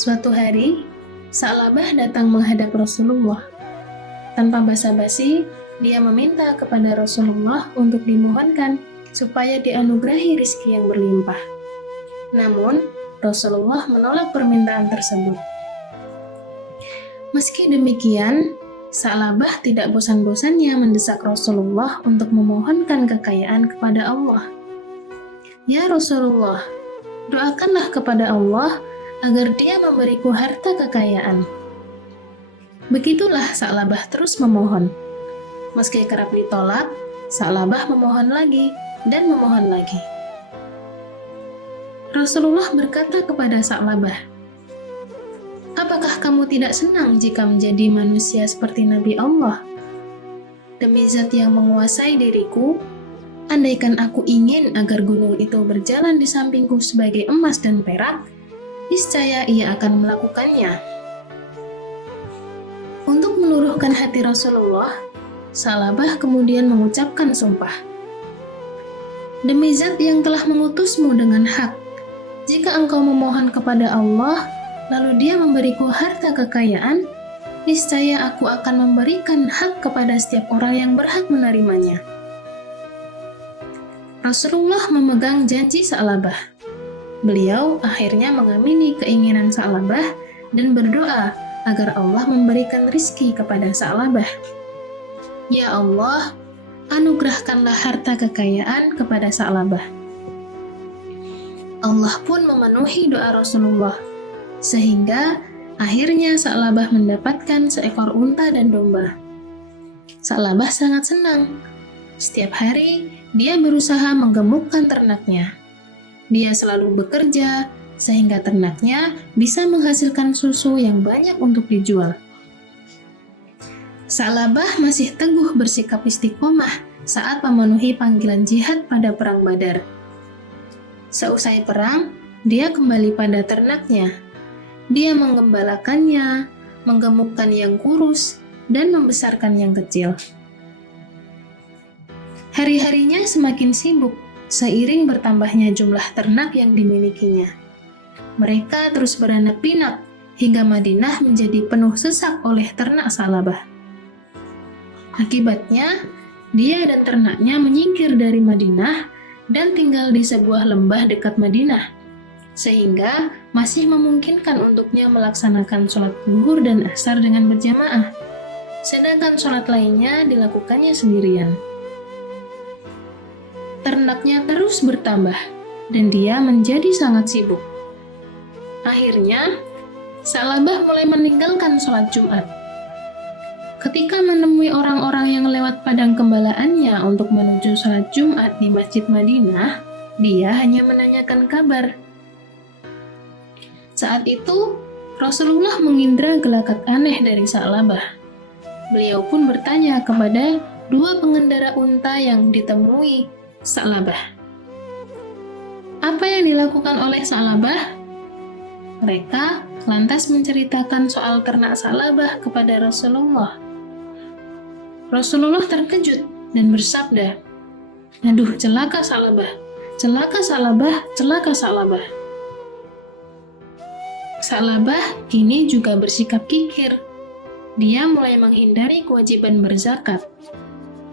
Suatu hari, Sa'labah datang menghadap Rasulullah. Tanpa basa-basi, dia meminta kepada Rasulullah untuk dimohonkan supaya dianugerahi rizki yang berlimpah. Namun, Rasulullah menolak permintaan tersebut. Meski demikian, Sa'labah tidak bosan-bosannya mendesak Rasulullah untuk memohonkan kekayaan kepada Allah. "Ya Rasulullah, doakanlah kepada Allah agar dia memberiku harta kekayaan." Begitulah Sa'labah terus memohon. Meski kerap ditolak, Sa'labah memohon lagi dan memohon lagi. Rasulullah berkata kepada Sa'labah, "Apakah kamu tidak senang jika menjadi manusia seperti Nabi Allah? Demi zat yang menguasai diriku, andaikan aku ingin agar gunung itu berjalan di sampingku sebagai emas dan perak, niscaya ia akan melakukannya." Untuk meluruhkan hati Rasulullah, Sa'labah kemudian mengucapkan sumpah, "Demi zat yang telah mengutusmu dengan hak, jika engkau memohon kepada Allah, lalu dia memberiku harta kekayaan, niscaya aku akan memberikan hak kepada setiap orang yang berhak menerimanya." Rasulullah memegang janji Sa'labah. Beliau akhirnya mengamini keinginan Sa'labah dan berdoa agar Allah memberikan rizki kepada Sa'labah. "Ya Allah, anugerahkanlah harta kekayaan kepada Sa'labah." Allah pun memenuhi doa Rasulullah, sehingga akhirnya Sa'labah mendapatkan seekor unta dan domba. Sa'labah sangat senang. Setiap hari, dia berusaha menggemukkan ternaknya. Dia selalu bekerja, sehingga ternaknya bisa menghasilkan susu yang banyak untuk dijual. Sa'labah masih teguh bersikap istiqomah saat memenuhi panggilan jihad pada Perang Badar. Seusai perang, dia kembali pada ternaknya. Dia menggembalakannya, menggemukkan yang kurus, dan membesarkan yang kecil. Hari-harinya semakin sibuk seiring bertambahnya jumlah ternak yang dimilikinya. Mereka terus beranak pinak hingga Madinah menjadi penuh sesak oleh ternak Sa'labah. Akibatnya, dia dan ternaknya menyingkir dari Madinah dan tinggal di sebuah lembah dekat Madinah, sehingga masih memungkinkan untuknya melaksanakan sholat zuhur dan asar dengan berjamaah, sedangkan sholat lainnya dilakukannya sendirian. Ternaknya terus bertambah, dan dia menjadi sangat sibuk. Akhirnya, Sa'labah mulai meninggalkan sholat Jumat. Ketika menemui orang-orang yang lewat padang gembalaannya untuk menuju sholat Jumat di Masjid Madinah, dia hanya menanyakan kabar. Saat itu, Rasulullah mengindra gelagat aneh dari Sa'labah. Beliau pun bertanya kepada dua pengendara unta yang ditemui Sa'labah, apa yang dilakukan oleh Sa'labah? Mereka lantas menceritakan soal ternak Sa'labah kepada Rasulullah. Rasulullah terkejut dan bersabda, "Aduh, celaka Sa'labah, celaka Sa'labah, celaka Sa'labah." Sa'labah kini juga bersikap kikir. Dia mulai menghindari kewajiban berzakat.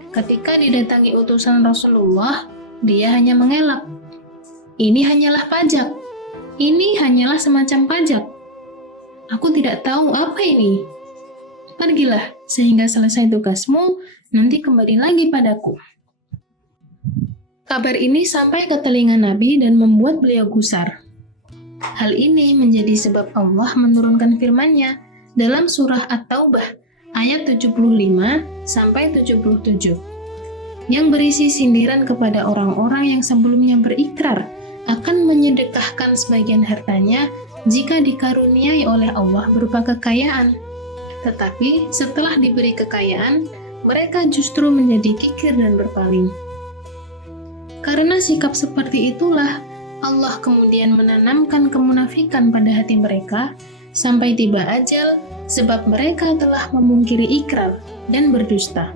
Ketika didatangi utusan Rasulullah, dia hanya mengelak. "Ini hanyalah pajak. Ini hanyalah semacam pajak. Aku tidak tahu apa ini. Pergilah, sehingga selesai tugasmu, nanti kembali lagi padaku." Kabar ini sampai ke telinga Nabi dan membuat beliau gusar. Hal ini menjadi sebab Allah menurunkan firman-Nya dalam surah At-Taubah ayat 75-77, yang berisi sindiran kepada orang-orang yang sebelumnya berikrar akan menyedekahkan sebagian hartanya jika dikaruniai oleh Allah berupa kekayaan. Tetapi setelah diberi kekayaan, mereka justru menjadi kikir dan berpaling. Karena sikap seperti itulah, Allah kemudian menanamkan kemunafikan pada hati mereka sampai tiba ajal, sebab mereka telah memungkiri ikrar dan berdusta.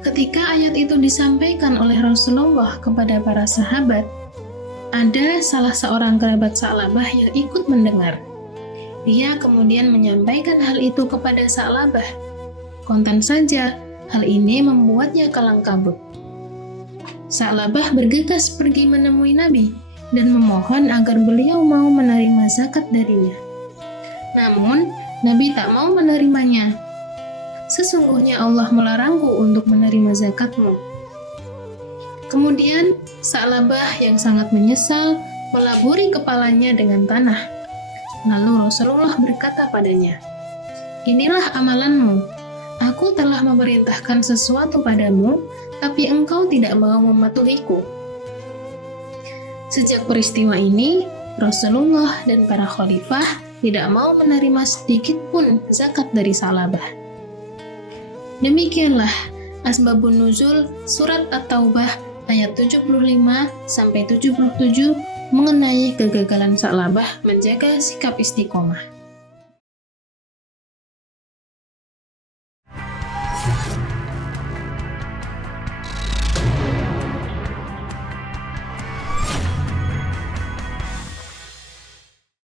Ketika ayat itu disampaikan oleh Rasulullah kepada para sahabat, Ada salah seorang kerabat Sa'labah yang ikut mendengar. Dia kemudian menyampaikan hal itu kepada Sa'labah. Kontan saja, hal ini membuatnya kalang kabut. Sa'labah bergegas pergi menemui Nabi dan memohon agar beliau mau menerima zakat darinya. Namun, Nabi tak mau menerimanya. Sesungguhnya Allah melarangku untuk menerima zakatmu. Kemudian, Sa'labah yang sangat menyesal melaburi kepalanya dengan tanah. Lalu Rasulullah berkata padanya, "Inilah amalanmu. Aku telah memerintahkan sesuatu padamu, tapi engkau tidak mau mematuhiku." Sejak peristiwa ini, Rasulullah dan para khalifah tidak mau menerima sedikit pun zakat dari Sa'labah. Demikianlah asbabun nuzul surat At-Taubah ayat 75-77 mengenai kegagalan Sa'labah menjaga sikap istiqomah.